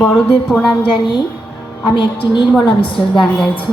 বড়দের প্রণাম জানিয়ে আমি একটি নির্মলা মিশ্রের গান গাইছি।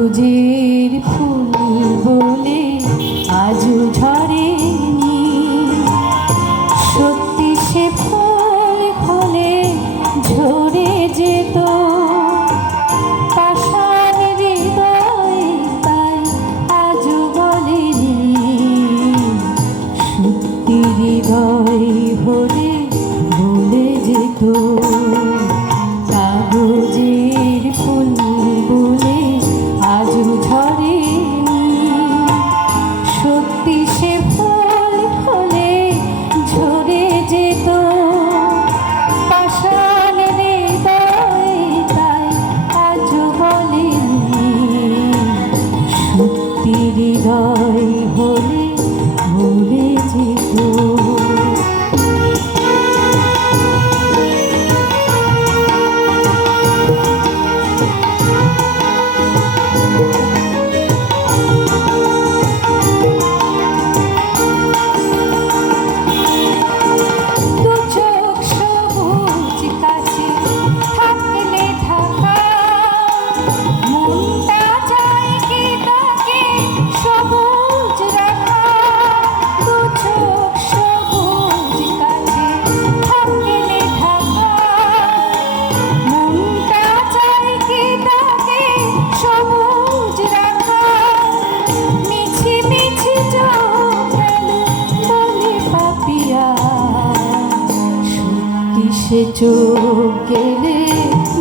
সবুজের ফুল বলে আজও ঝরেনি সত্যি সে ফুল ফলে ঝরে যেত। হৃদয় ভরে সে চোখ গেলে